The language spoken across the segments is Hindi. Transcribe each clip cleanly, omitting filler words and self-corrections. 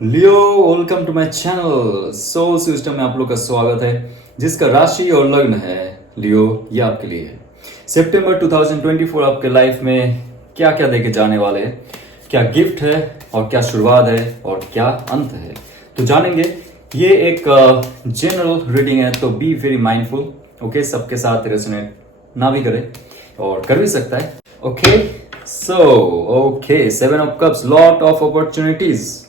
Leo, welcome to my channel soul system में आप लोग का स्वागत है। जिसका राशि और लग्न है लियो, ये आपके लिए है। सितंबर 2024 आपके लाइफ में क्या क्या देके जाने वाले हैं, क्या गिफ्ट है और क्या शुरुआत है और क्या अंत है, तो जानेंगे। ये एक जनरल रीडिंग है, तो बी वेरी माइंडफुल। ओके, सबके साथ रेजोनेट ना भी करे और कर भी सकता है। Okay, so okay, 7 of Cups, lot of opportunities.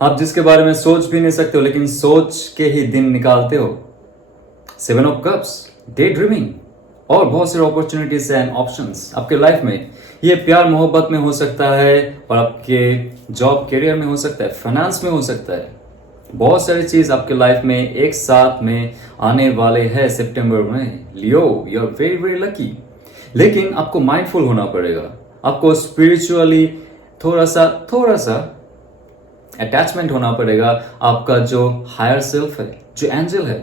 आप जिसके बारे में सोच भी नहीं सकते हो लेकिन सोच के ही दिन निकालते हो। 7 of Cups, डे ड्रीमिंग और बहुत सारे अपॉर्चुनिटीज एंड ऑप्शंस आपके लाइफ में। ये प्यार मोहब्बत में हो सकता है और आपके जॉब करियर में हो सकता है, फाइनेंस में हो सकता है। बहुत सारी चीज आपके लाइफ में एक साथ में आने वाले हैं सितंबर में। Leo, you are very very lucky. लेकिन आपको माइंडफुल होना पड़ेगा। आपको स्पिरिचुअली थोड़ा सा अटैचमेंट होना पड़ेगा। आपका जो हायर सेल्फ है, जो एंजल है,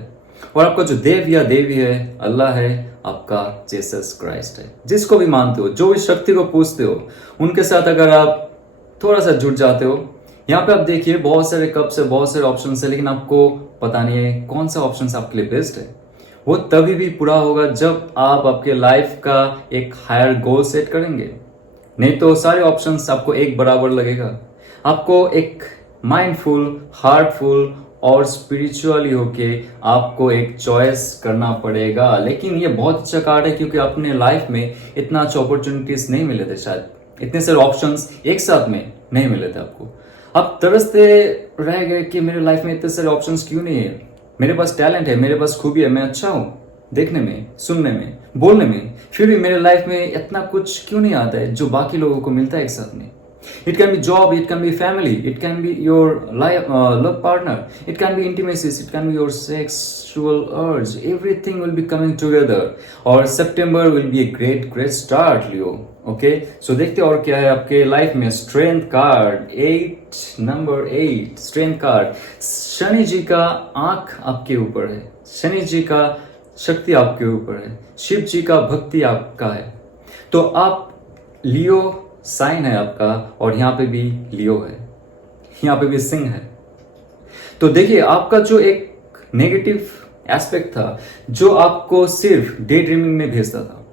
और आपका जो देव या देवी है, अल्लाह है, आपका जीसस क्राइस्ट है। जिसको भी मानते हो, जो इस शक्ति को पूछते हो, उनके साथ अगर आप थोड़ा सा जुड़ जाते हो। यहाँ पे आप देखिए, बहुत सारे कप्स है, बहुत सारे ऑप्शन है, लेकिन आपको पता नहीं है कौन सा ऑप्शन आपके लिए बेस्ट है। वो तभी भी पूरा होगा जब आप आपके लाइफ का एक हायर गोल सेट करेंगे। नहीं तो सारे ऑप्शंस आपको एक बराबर लगेगा। आपको एक माइंडफुल, हार्टफुल और स्पिरिचुअली होके आपको एक चॉइस करना पड़ेगा। लेकिन ये बहुत अच्छा कार्ड है क्योंकि अपने लाइफ में इतना अच्छा अपॉर्चुनिटीज नहीं मिले थे, शायद इतने सारे ऑप्शंस एक साथ में नहीं मिले थे आपको। आप तरसते रह गए कि मेरे लाइफ में इतने सारे ऑप्शंस क्यों नहीं है। मेरे पास टैलेंट है, मेरे पास खूबी है, मैं अच्छा हूं देखने में, सुनने में, बोलने में, फिर भी मेरे लाइफ में इतना कुछ क्यों नहीं आता है जो बाकी लोगों को मिलता है एक साथ में। It can be job, it can be family, it can be your love partner, it can be intimacies, it can be your sexual urge. Everything will be coming together. और September will be a great start, Leo. Okay? So देखते हैं और क्या है आपके लाइफ में। Strength card, 8, number 8, strength card. Shani ji का आंख आपके ऊपर है, शनि जी का शक्ति आपके ऊपर है, शिव जी का भक्ति आपका है। तो आप लियो साइन है आपका, और यहां पे भी लियो है, यहां पे भी सिंह है। तो देखिए, आपका जो एक नेगेटिव एस्पेक्ट था, जो आपको सिर्फ डे ड्रीमिंग में भेजता था,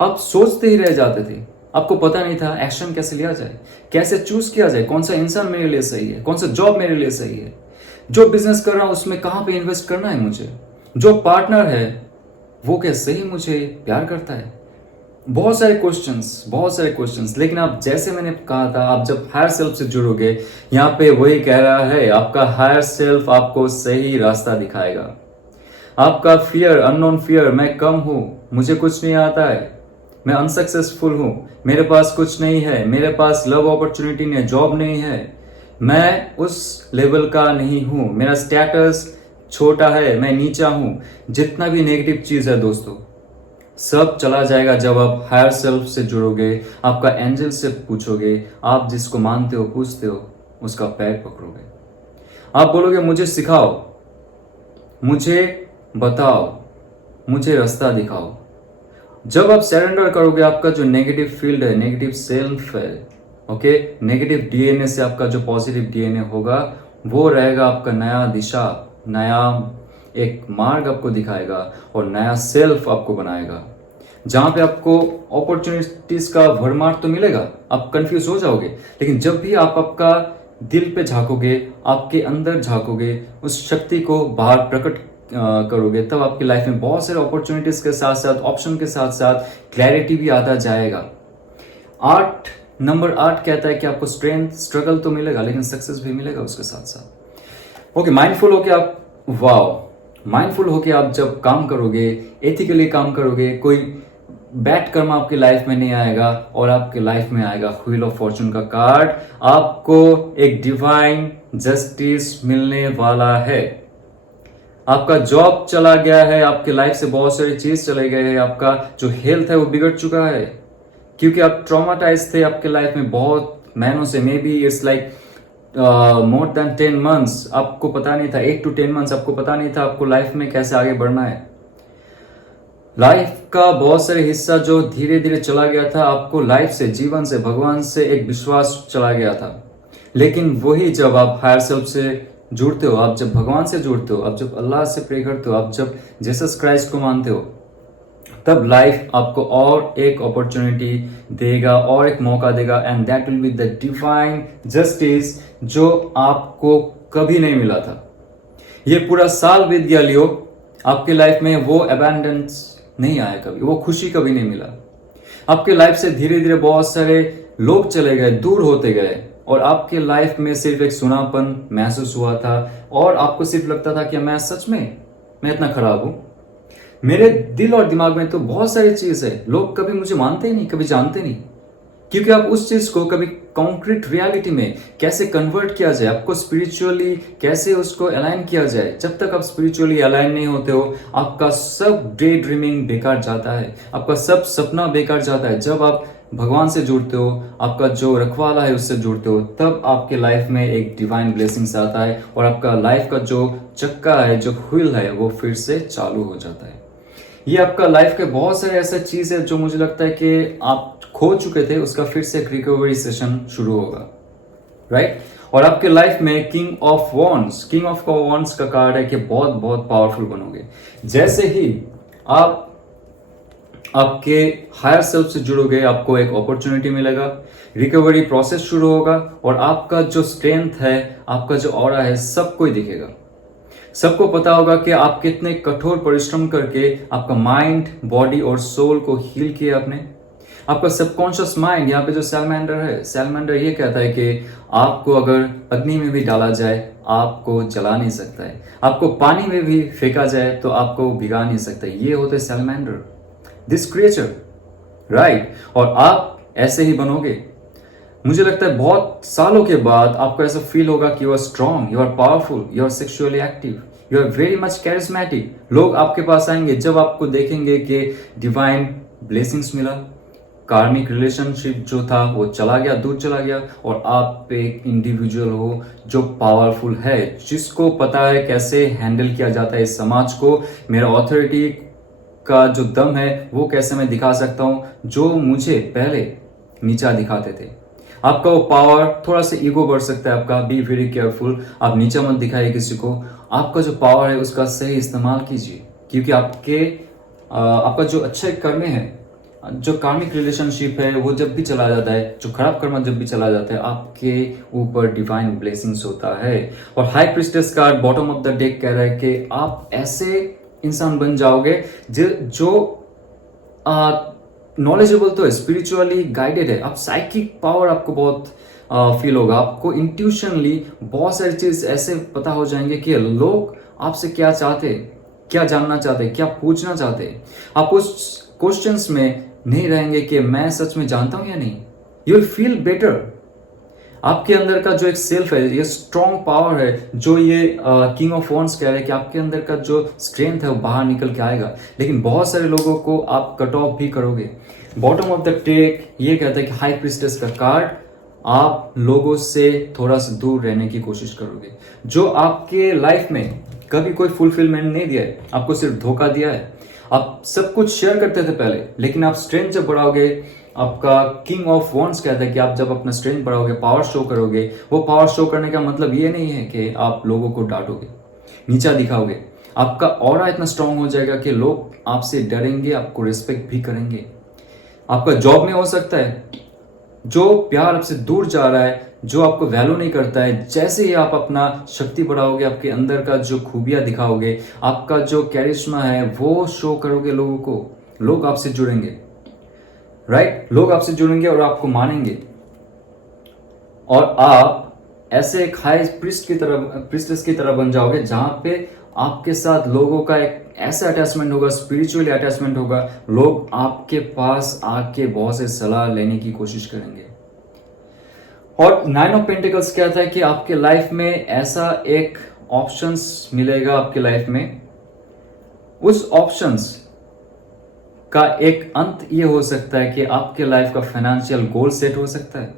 आप सोचते ही रह जाते थे। आपको पता नहीं था एक्शन कैसे लिया जाए, कैसे चूज किया जाए, कौन सा इंसान मेरे लिए सही है, कौन सा जॉब मेरे लिए सही है, जो बिजनेस कर रहा हूं उसमें कहां पे इन्वेस्ट करना है मुझे, जो पार्टनर है वो क्या सही मुझे प्यार करता है। बहुत सारे क्वेश्चंस। लेकिन आप, जैसे मैंने कहा था, आप जब हायर सेल्फ से जुड़ोगे, यहाँ पे वही कह रहा है, आपका हायर सेल्फ आपको सही रास्ता दिखाएगा। आपका फियर, अननोन फियर, मैं कम हूं, मुझे कुछ नहीं आता है, मैं अनसक्सेसफुल हूं, मेरे पास कुछ नहीं है, मेरे पास लव अपॉर्चुनिटी नहीं, जॉब नहीं है, मैं उस लेवल का नहीं हूं, मेरा स्टेटस छोटा है, मैं नीचा हूं। जितना भी नेगेटिव चीज है दोस्तों, सब चला जाएगा जब आप हायर सेल्फ से जुड़ोगे, आपका एंजल से पूछोगे, आप जिसको मानते हो, पूछते हो, उसका पैर पकड़ोगे। आप बोलोगे, मुझे सिखाओ, मुझे बताओ, मुझे रास्ता दिखाओ। जब आप सरेंडर करोगे, आपका जो नेगेटिव फील्ड है, नेगेटिव सेल्फ है, ओके, नेगेटिव डीएनए से आपका जो पॉजिटिव डीएनए होगा, वो रहेगा आपका नया दिशा, नया एक मार्ग आपको दिखाएगा और नया सेल्फ आपको बनाएगा। जहां पे आपको अपॉर्चुनिटीज का भरमार तो मिलेगा, आप कंफ्यूज हो जाओगे, लेकिन जब भी आप आपका दिल पे झांकोगे, आपके अंदर झांकोगे, उस शक्ति को बाहर प्रकट करोगे, तब आपकी लाइफ में बहुत सारे अपॉर्चुनिटीज के साथ साथ, ऑप्शन के साथ साथ क्लैरिटी भी आता जाएगा। नंबर 8 कहता है कि आपको स्ट्रेंथ, स्ट्रगल तो मिलेगा लेकिन सक्सेस भी मिलेगा उसके साथ साथ। ओके, माइंडफुल होके आप, माइंडफुल होके आप जब काम करोगे, एथिकली काम करोगे, कोई बैड कर्म आपकी लाइफ में नहीं आएगा और आपके लाइफ में आएगा व्हील ऑफ फॉर्चून का कार्ड। आपको एक डिवाइन जस्टिस मिलने वाला है। आपका जॉब चला गया है, आपके लाइफ से बहुत सारी चीज चले गए हैं, आपका जो हेल्थ है वो बिगड़ चुका है क्योंकि आप ट्रॉमाटाइज थे आपके लाइफ में बहुत महीनों से। May be it's like more than 10 months आपको पता नहीं था, 8 to 10 मंथ्स आपको पता नहीं था आपको लाइफ में कैसे आगे बढ़ना है। लाइफ का बहुत सारे हिस्सा जो धीरे धीरे चला गया था, आपको लाइफ से, जीवन से, भगवान से एक विश्वास चला गया था। लेकिन वही जब आप हायर सेल्फ से जुड़ते हो, आप जब भगवान से जुड़ते हो, आप जब अल्लाह से प्रे करते हो, आप जब जीसस क्राइस्ट को मानते हो, तब लाइफ आपको और एक अपॉर्चुनिटी देगा और एक मौका देगा, and that will be the divine justice जो आपको कभी नहीं मिला था। ये पूरा साल बीत गया लियो, आपके लाइफ में वो अबैंडेंस नहीं आया कभी, वो खुशी कभी नहीं मिला। आपके लाइफ से धीरे धीरे बहुत सारे लोग चले गए, दूर होते गए, और आपके लाइफ में सिर्फ एक सुनापन महसूस हुआ था, और आपको सिर्फ लगता था कि मैं इतना खराब हूं। मेरे दिल और दिमाग में तो बहुत सारी चीज है, लोग कभी मुझे मानते ही नहीं, कभी जानते नहीं, क्योंकि आप उस चीज को कभी कॉन्क्रीट रियलिटी में कैसे कन्वर्ट किया जाए, आपको स्पिरिचुअली कैसे उसको अलाइन किया जाए। जब तक आप स्पिरिचुअली अलाइन नहीं होते हो, आपका सब डे ड्रीमिंग बेकार जाता है, आपका सब सपना बेकार जाता है। जब आप भगवान से जुड़ते हो, आपका जो रखवाला है उससे जुड़ते हो, तब आपके लाइफ में एक डिवाइन ब्लेसिंग्स आता है, और आपका लाइफ का जो चक्का है, जो व्हील है, वो फिर से चालू हो जाता है। ये आपका लाइफ के बहुत सारे ऐसे चीज है जो मुझे लगता है कि आप खो चुके थे, उसका फिर से एक रिकवरी सेशन शुरू होगा, राइट? और आपके लाइफ में किंग ऑफ वॉन्ड्स का कार्ड है कि बहुत बहुत पावरफुल बनोगे। जैसे ही आप आपके हायर सेल्फ से जुड़ोगे, आपको एक अपॉर्चुनिटी मिलेगा, रिकवरी प्रोसेस शुरू होगा, और आपका जो स्ट्रेंथ है, आपका जो ऑरा है, सबको ही दिखेगा। सबको पता होगा कि आप कितने कठोर परिश्रम करके आपका माइंड, बॉडी और सोल को हील किया आपने। आपका सबकॉन्शियस माइंड, यहाँ पे जो सैलमेंडर ये कहता है कि आपको अगर अग्नि में भी डाला जाए, आपको जला नहीं सकता है, आपको पानी में भी फेंका जाए तो आपको भिगा नहीं सकता। ये होते सैलमेंडर, दिस क्रिएचर, राइट? और आप ऐसे ही बनोगे। मुझे लगता है बहुत सालों के बाद आपको ऐसा फील होगा कि you are strong, you are powerful, you are sexually active, you are very much charismatic. लोग आपके पास आएंगे जब आपको देखेंगे कि डिवाइन ब्लेसिंग्स मिला, कार्मिक रिलेशनशिप जो था वो चला गया, दूर चला गया, और आप एक इंडिविजुअल हो जो पावरफुल है, जिसको पता है कैसे हैंडल किया जाता है इस समाज को। मेरा ऑथोरिटी का जो दम है वो कैसे मैं दिखा सकता हूं, जो मुझे पहले नीचा दिखाते थे। आपका वो पावर, थोड़ा सा ईगो बढ़ सकता है आपका, बी वेरी केयरफुल, आप नीचा मत दिखाइए किसी को। आपका जो पावर है उसका सही इस्तेमाल कीजिए, क्योंकि आपका जो अच्छे कर्म है, जो कार्मिक रिलेशनशिप है, वो जब भी चला जाता है, जो खराब कर्म जब भी चला जाता है, आपके ऊपर डिवाइन ब्लेसिंग्स होता है। और high priestess card bottom of the deck कह रहा है कि आप ऐसे इंसान बन जाओगे जो नॉलेजेबल तो है, स्पिरिचुअली गाइडेड है, आप साइकिक पावर आपको बहुत फील होगा, आपको इंट्यूशनली बहुत सारी चीज ऐसे पता हो जाएंगे कि लोग आपसे क्या चाहते, क्या जानना चाहते, क्या पूछना चाहते। आप उस क्वेश्चंस में नहीं रहेंगे कि मैं सच में जानता हूं या नहीं। You will feel better. आपके अंदर का जो एक सेल्फ है, ये स्ट्रॉन्ग पावर है, जो ये किंग ऑफ वॉन्ड्स कह रहे हैं कि आपके अंदर का जो स्ट्रेंथ है वो बाहर निकल के आएगा। लेकिन बहुत सारे लोगों को आप कट ऑफ भी करोगे। बॉटम ऑफ द टेक ये कहता है कि हाई प्रिस्टेस का कार्ड, आप लोगों से थोड़ा सा दूर रहने की कोशिश करोगे। जो आपके लाइफ में कभी कोई फुलफिलमेंट नहीं दिया है, आपको सिर्फ धोखा दिया है। आप सब कुछ शेयर करते थे पहले, लेकिन आप स्ट्रेंथ जब बढ़ाओगे, आपका किंग ऑफ वॉन्ड्स कहता है कि आप जब अपना स्ट्रेंथ बढ़ाओगे, पावर शो करोगे, वो पावर शो करने का मतलब ये नहीं है कि आप लोगों को डांटोगे, नीचा दिखाओगे। आपका ऑरा इतना स्ट्रांग हो जाएगा कि लोग आपसे डरेंगे, आपको रिस्पेक्ट भी करेंगे। आपका जॉब में हो सकता है जो प्यार आपसे दूर जा रहा है, जो आपको वैल्यू नहीं करता है, जैसे ही आप अपना शक्ति बढ़ाओगे, आपके अंदर का जो खूबियां दिखाओगे, आपका जो कैरिश्मा है वो शो करोगे लोगों को, लोग आपसे जुड़ेंगे, राइट? लोग आपसे जुड़ेंगे और आपको मानेंगे, और आप ऐसे एक हाई प्रिस्टेस की तरह बन जाओगे जहां पे आपके साथ लोगों का एक ऐसा अटैचमेंट होगा, स्पिरिचुअली अटैचमेंट होगा। लोग आपके पास आके बहुत से सलाह लेने की कोशिश करेंगे। और 9 ऑफ पेंटिकल्स कहता है कि आपके लाइफ में ऐसा एक ऑप्शंस मिलेगा आपके लाइफ में, उस ऑप्शंस का एक अंत ये हो सकता है कि आपके लाइफ का फाइनेंशियल गोल सेट हो सकता है।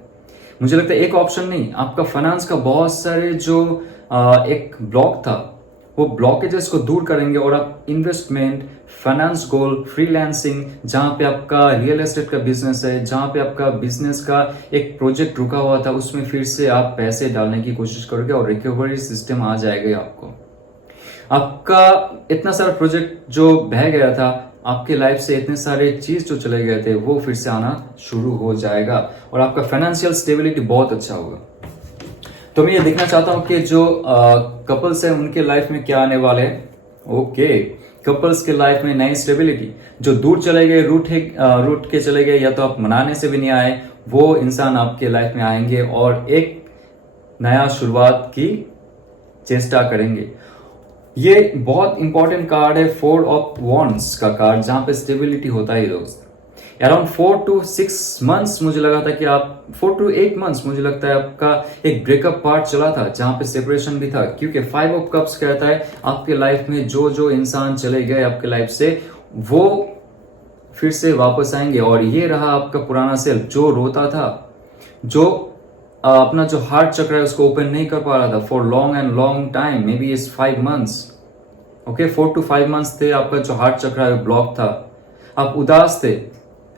मुझे लगता है एक ऑप्शन नहीं, आपका फाइनेंस का बहुत सारे जो एक ब्लॉक था वो ब्लॉकेजेस को दूर करेंगे और आप इन्वेस्टमेंट, फाइनेंस गोल, फ्रीलांसिंग, जहां पे आपका रियल एस्टेट का बिजनेस है, जहां पे आपका बिजनेस का एक प्रोजेक्ट रुका हुआ था, उसमें फिर से आप पैसे डालने की कोशिश करोगे और रिकवरी सिस्टम आ जाएगा आपको। आपका इतना सारा प्रोजेक्ट जो बह गया था, आपके लाइफ से इतने सारे चीज जो चले गए थे, वो फिर से आना शुरू हो जाएगा और आपका फाइनेंशियल स्टेबिलिटी बहुत अच्छा होगा। तो मैं ये देखना चाहता हूं कि जो कपल्स हैं उनके लाइफ में क्या आने वाले हैं। ओके, कपल्स के लाइफ में नई स्टेबिलिटी। जो दूर चले गए, रूठ के चले गए, या तो आप मनाने से भी नहीं आए, वो इंसान आपके लाइफ में आएंगे और एक नया शुरुआत की चेष्टा करेंगे। ये बहुत इंपॉर्टेंट कार्ड है, 4 ऑफ वॉन्ड्स का कार्ड, जहां पे स्टेबिलिटी होता है दोस्त। अराउंड 4 to 6 months मुझे लगा था कि आप 4 to 8 months मुझे लगता है आपका एक ब्रेकअप पार्ट चला था, जहां पे सेपरेशन भी था, क्योंकि 5 ऑफ कप्स कहता है आपके लाइफ में जो इंसान चले गए आपके लाइफ से, वो फिर से वापस आएंगे। और ये रहा आपका पुराना सेल्फ जो रोता था, जो अपना जो हार्ट चक्र है उसको ओपन नहीं कर पा रहा था for long and long time, may be is 5 months। Okay, 4 to 5 months थे आपका जो हार्ट चक्र है ब्लॉक था। आप उदास थे,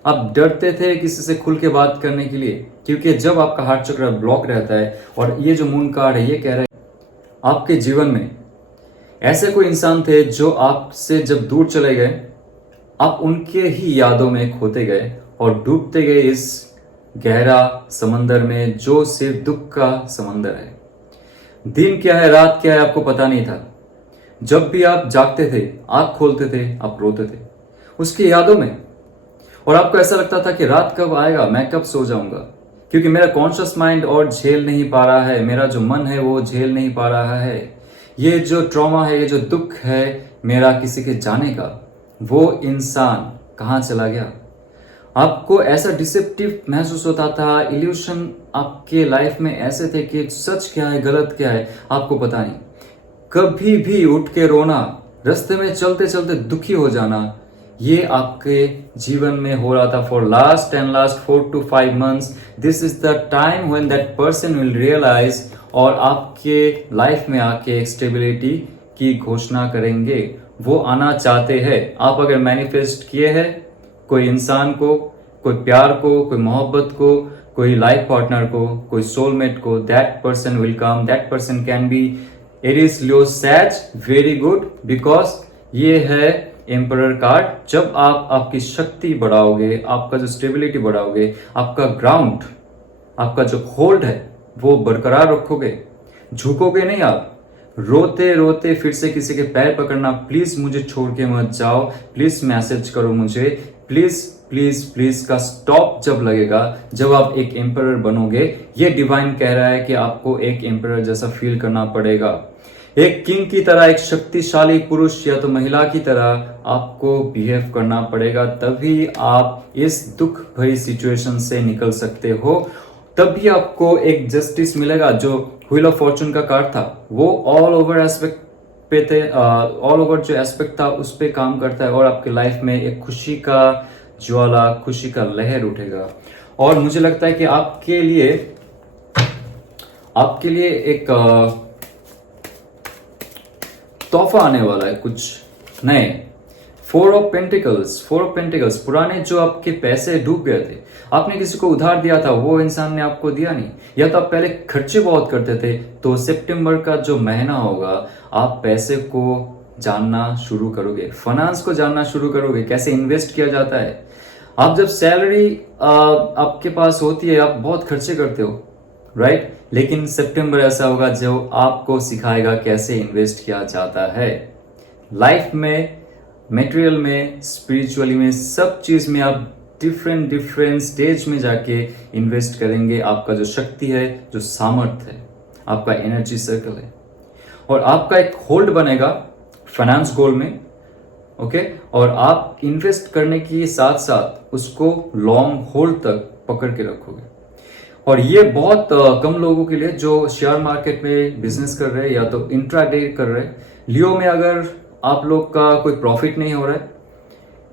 आप डरते थे किसी से खुल के बात करने के लिए, क्योंकि जब आपका हार्ट चक्र ब्लॉक रहता है, और ये जो मून कार्ड है ये कह रहा है आपके जीवन में ऐसे कोई इंसान थे जो आपसे जब दूर चले गए, आप उनके ही यादों में खोते गए और डूबते गए इस गहरा समंदर में जो सिर्फ दुख का समंदर है। दिन क्या है, रात क्या है, आपको पता नहीं था। जब भी आप जागते थे, आंख खोलते थे, आप रोते थे उसकी यादों में, और आपको ऐसा लगता था कि रात कब आएगा, मैं कब सो जाऊंगा, क्योंकि मेरा कॉन्शियस माइंड और झेल नहीं पा रहा है, मेरा जो मन है वो झेल नहीं पा रहा है। ये जो ट्रॉमा है, ये जो दुख है मेरा किसी के जाने का, वो इंसान कहाँ चला गया। आपको ऐसा डिसेप्टिव महसूस होता था, इल्यूशन आपके लाइफ में ऐसे थे कि सच क्या है गलत क्या है आपको पता नहीं। कभी भी उठ के रोना, रास्ते में चलते चलते दुखी हो जाना, ये आपके जीवन में हो रहा था for last 4 to 5 months। This is the time when that person will realize और आपके लाइफ में आके एक स्टेबिलिटी की घोषणा करेंगे। वो आना चाहते हैं। आप अगर मैनिफेस्ट किए हैं कोई इंसान को, कोई प्यार को, कोई मोहब्बत को, कोई लाइफ पार्टनर को, कोई सोलमेट को, that person will come. That person can be Aries, Leo, sage, very good, because ये है एम्परर कार्ड। जब आप आपकी शक्ति बढ़ाओगे, आपका जो स्टेबिलिटी बढ़ाओगे, आपका ग्राउंड, आपका जो होल्ड है वो बरकरार रखोगे, झुकोगे नहीं आप। रोते रोते फिर से किसी के पैर पकड़ना, प्लीज मुझे छोड़ के मत जाओ, प्लीज मैसेज करो मुझे, प्लीज प्लीज प्लीज का स्टॉप जब लगेगा, जब आप एक एम्परर बनोगे। ये डिवाइन कह रहा है कि आपको एक एम्परर जैसा फील करना पड़ेगा, एक किंग की तरह, एक शक्तिशाली पुरुष या तो महिला की तरह आपको बिहेव करना पड़ेगा। तभी आप इस दुख भरी सिचुएशन से निकल सकते हो, तभी आपको एक जस्टिस मिलेगा। जो व्हील ऑफ फॉर्चून का कार्ड था वो ऑल ओवर एस्पेक्ट पे थे, ऑल ओवर जो एस्पेक्ट था उस पे काम करता है, और आपके लाइफ में एक खुशी का ज्वाला, खुशी का लहर उठेगा। और मुझे लगता है कि आपके लिए एक तोहफा आने वाला है, कुछ नए। 4 of Pentacles, पुराने जो आपके पैसे डूब गए थे, आपने किसी को उधार दिया था, वो इंसान ने आपको दिया नहीं, या तो आप पहले खर्चे बहुत करते थे, तो सितंबर का जो महीना होगा आप पैसे को जानना शुरू करोगे, फाइनेंस को जानना शुरू करोगे, कैसे इन्वेस्ट किया जाता है। आप जब सैलरी आपके पास होती है, आप बहुत खर्चे करते हो, राइट? लेकिन सितंबर ऐसा होगा जो आपको सिखाएगा कैसे इन्वेस्ट किया जाता है। लाइफ में, मटेरियल में, स्पिरिचुअली में, सब चीज में आप डिफरेंट स्टेज में जाके इन्वेस्ट करेंगे। आपका जो शक्ति है, जो सामर्थ्य है, आपका एनर्जी सर्कल है, और आपका एक होल्ड बनेगा फाइनेंस गोल में, ओके? और आप इन्वेस्ट करने के साथ साथ उसको लॉन्ग होल्ड तक पकड़ के रखोगे। और ये बहुत कम लोगों के लिए जो शेयर मार्केट में बिजनेस कर रहे हैं या तो इंट्राडे कर रहे हैं। लियो में अगर आप लोग का कोई प्रॉफिट नहीं हो रहा है,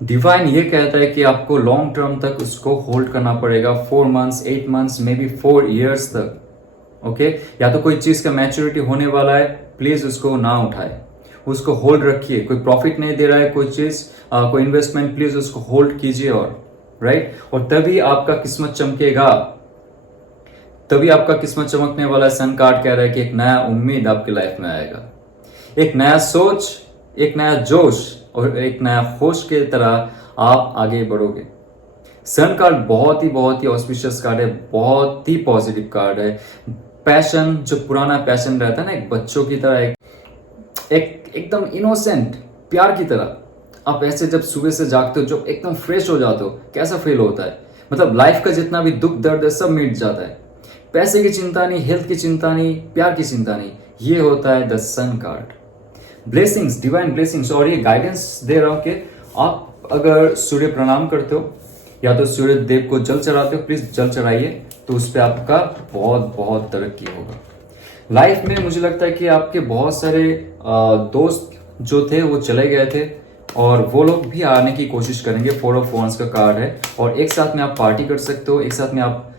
डिवाइन ये कहता है कि आपको लॉन्ग टर्म तक उसको होल्ड करना पड़ेगा, 4 months, 8 months, may be 4 years तक, ओके? या तो कोई चीज का मैच्योरिटी होने वाला है, प्लीज उसको ना उठाए, उसको होल्ड रखिए। कोई प्रॉफिट नहीं दे रहा है कोई चीज, कोई इन्वेस्टमेंट, प्लीज उसको होल्ड कीजिए। और राइट, और तभी आपका किस्मत चमकेगा, तभी आपका किस्मत चमकने वाला है। सन कार्ड कह रहा है कि एक नया उम्मीद आपकी लाइफ में आएगा, एक नया सोच, एक नया जोश और एक नया होश के तरह आप आगे बढ़ोगे। सन कार्ड बहुत ही ऑस्पिशियस कार्ड है, बहुत ही पॉजिटिव कार्ड है। पैशन, जो पुराना पैशन रहता है ना, एक बच्चों की तरह, एक एकदम इनोसेंट प्यार की तरह, आप ऐसे जब सुबह से जागते हो, जब एकदम फ्रेश हो जाते हो, कैसा फील होता है? मतलब लाइफ का जितना भी दुख दर्द है सब मिट जाता है। पैसे की चिंता नहीं, हेल्थ की चिंता नहीं, प्यार की चिंता नहीं। ये होता है the sun card. Blessings, divine blessings. और ये गाइडेंस दे रहा हूं कि आप अगर सूर्य प्रणाम करते हो या तो सूर्य देव को जल चढ़ाते हो, प्लीज जल चढ़ाइए, तो उस पर आपका बहुत तरक्की होगा। लाइफ में मुझे लगता है कि आपके बहुत सारे दोस्त जो थे वो चले गए थे और वो लोग भी आने की कोशिश करेंगे। 4 ऑफ वांड्स का कार्ड है और एक साथ में आप पार्टी कर सकते हो, एक साथ में आप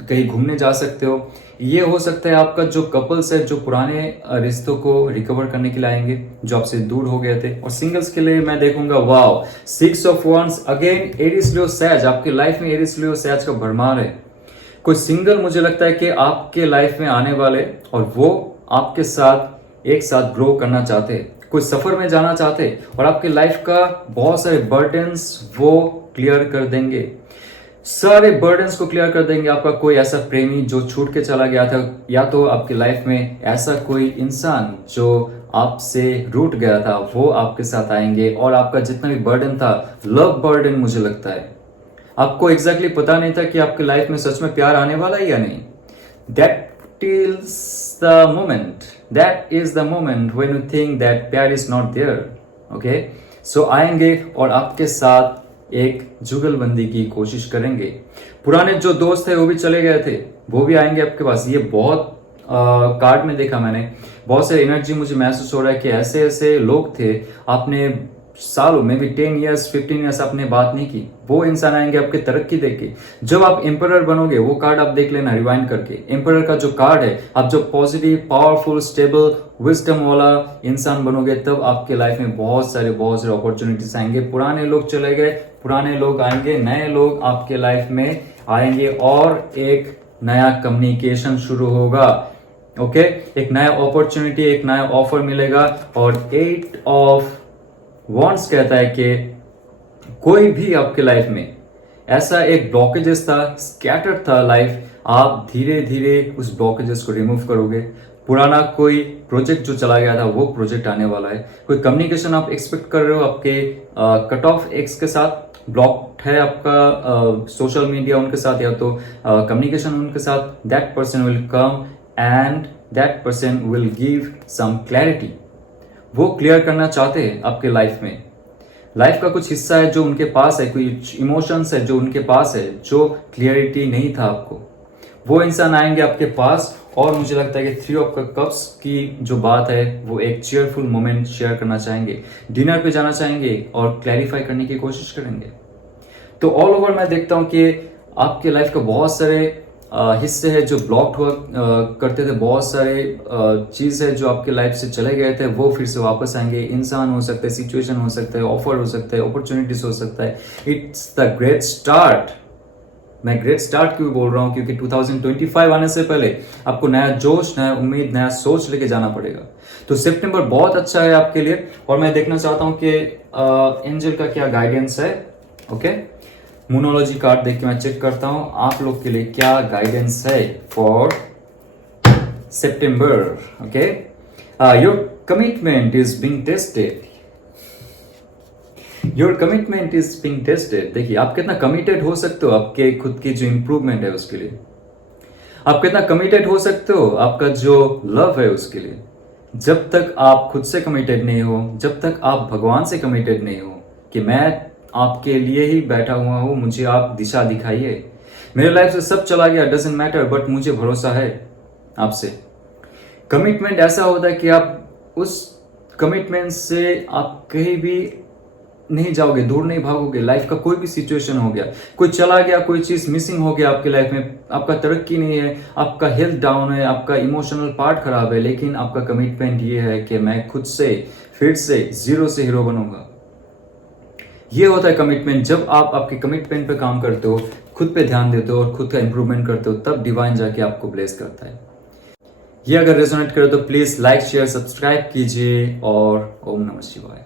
कहीं घूमने जा सकते हो। ये हो सकता है आपका जो कपल्स है जो पुराने रिश्तों को रिकवर करने के लिए आएंगे, जो आपसे दूर हो गए थे। और सिंगल्स के लिए मैं देखूंगा wow, 6 of wands again, Aries Leo sage. आपके लाइफ में एरिस लियो सैज का भरमार है। कोई सिंगल मुझे लगता है कि आपके लाइफ में आने वाले और वो आपके साथ एक साथ ग्रो करना चाहते, कोई सफर में जाना चाहते और आपके लाइफ का बहुत सारे बर्डन्स वो क्लियर कर देंगे, सारे बर्डन्स को क्लियर कर देंगे। आपका कोई ऐसा प्रेमी जो छूट के चला गया था, या तो आपकी लाइफ में ऐसा कोई इंसान जो आपसे रूठ गया था, वो आपके साथ आएंगे और आपका जितना भी बर्डन था, लव बर्डन, मुझे लगता है आपको एग्जैक्टली पता नहीं था कि आपकी लाइफ में सच में प्यार आने वाला है या नहीं। That is the moment when you think that प्यार इज नॉट देयर। ओके, सो आएंगे और आपके साथ एक जुगलबंदी की कोशिश करेंगे। पुराने जो दोस्त थे वो भी चले गए थे, वो भी आएंगे आपके पास। ये बहुत कार्ड में देखा मैंने, बहुत से एनर्जी मुझे महसूस हो रहा है कि ऐसे ऐसे लोग थे, आपने सालों में भी 10 ईयर्स 15 ईयर्स आपने बात नहीं की, वो इंसान आएंगे आपके तरक्की देख के। जब आप एम्परर बनोगे, वो कार्ड आप देख लेना रिवाइंड करके, एम्परर का जो कार्ड है, आप जब पॉजिटिव, पावरफुल, स्टेबल, विजडम वाला इंसान बनोगे, तब आपके लाइफ में बहुत सारे अपॉर्चुनिटीज आएंगे। पुराने लोग चले गए, पुराने लोग आएंगे, नए लोग आपके लाइफ में आएंगे और एक नया कम्युनिकेशन शुरू होगा। ओके, एक नया अपॉर्चुनिटी, एक नया ऑफर मिलेगा। और 8 ऑफ वॉन्ट्स कहता है कि कोई भी आपके लाइफ में ऐसा एक ब्लॉकेजेस था, स्कैटर्ड था लाइफ, आप धीरे धीरे उस ब्लॉकेजेस को रिमूव करोगे। पुराना कोई प्रोजेक्ट जो चला गया था, वो प्रोजेक्ट आने वाला है। कोई कम्युनिकेशन आप एक्सपेक्ट कर रहे हो, आपके कट ऑफ एक्स के साथ ब्लॉक है आपका सोशल मीडिया उनके साथ, या तो कम्युनिकेशन उनके साथ, that person will come and that person will give some clarity. वो क्लियर करना चाहते हैं आपके लाइफ में। लाइफ का कुछ हिस्सा है जो उनके पास है, कोई इमोशंस है जो उनके पास है, जो क्लियरिटी नहीं था आपको, वो इंसान आएंगे आपके पास। और मुझे लगता है कि 3 ऑफ कप्स की जो बात है, वो एक चेयरफुल मोमेंट शेयर करना चाहेंगे, डिनर पे जाना चाहेंगे और क्लैरिफाई करने की कोशिश करेंगे। तो ऑल ओवर मैं देखता हूं कि आपके लाइफ का बहुत सारे हिस्से हैं जो ब्लॉक्ड हुआ करते थे, बहुत सारे चीज है जो आपके लाइफ से चले गए थे, वो फिर से वापस आएंगे। इंसान हो सकते हैं, सिचुएशन हो सकता है, ऑफर हो सकता है, अपॉर्चुनिटीज हो सकता है। It's the great start. मैं ग्रेट स्टार्ट क्यों बोल रहा हूं? क्योंकि 2025 आने से पहले आपको नया जोश, नया उम्मीद, नया सोच लेके जाना पड़ेगा। तो सितंबर बहुत अच्छा है आपके लिए और मैं देखना चाहता हूं कि एंजल का क्या गाइडेंस है। ओके, मोनोलॉजी कार्ड देख के मैं चेक करता हूं आप लोग के लिए क्या गाइडेंस है for September. Okay, your commitment is being tested, your commitment is being tested. देखिए आप कितना कमिटेड हो सकते हो आपके खुद की जो इंप्रूवमेंट है उसके लिए, आप कितना कमिटेड हो सकते हो आपका जो लव है उसके लिए। जब तक आप खुद से कमिटेड नहीं हो, जब तक आप भगवान से कमिटेड नहीं हो कि मैं आपके लिए ही बैठा हुआ हूं, मुझे आप दिशा दिखाइए, मेरे लाइफ से सब चला गया, डजंट मैटर, बट मुझे भरोसा है आपसे। कमिटमेंट ऐसा होता है कि आप उस कमिटमेंट से आप कहीं भी नहीं जाओगे, दूर नहीं भागोगे। लाइफ का कोई भी सिचुएशन हो गया, कोई चला गया, कोई चीज मिसिंग हो गया आपके लाइफ में, आपका तरक्की नहीं है, आपका हेल्थ डाउन है, आपका इमोशनल पार्ट खराब है, लेकिन आपका कमिटमेंट ये है कि मैं खुद से फिर से जीरो से हीरो बनूंगा। ये होता है कमिटमेंट। जब आप आपके कमिटमेंट पे काम करते हो, खुद पे ध्यान देते हो और खुद का इंप्रूवमेंट करते हो, तब डिवाइन जाके आपको ब्लेस करता है। ये अगर रेजोनेट करे तो प्लीज लाइक शेयर सब्सक्राइब कीजिए और ओम नमः शिवाय।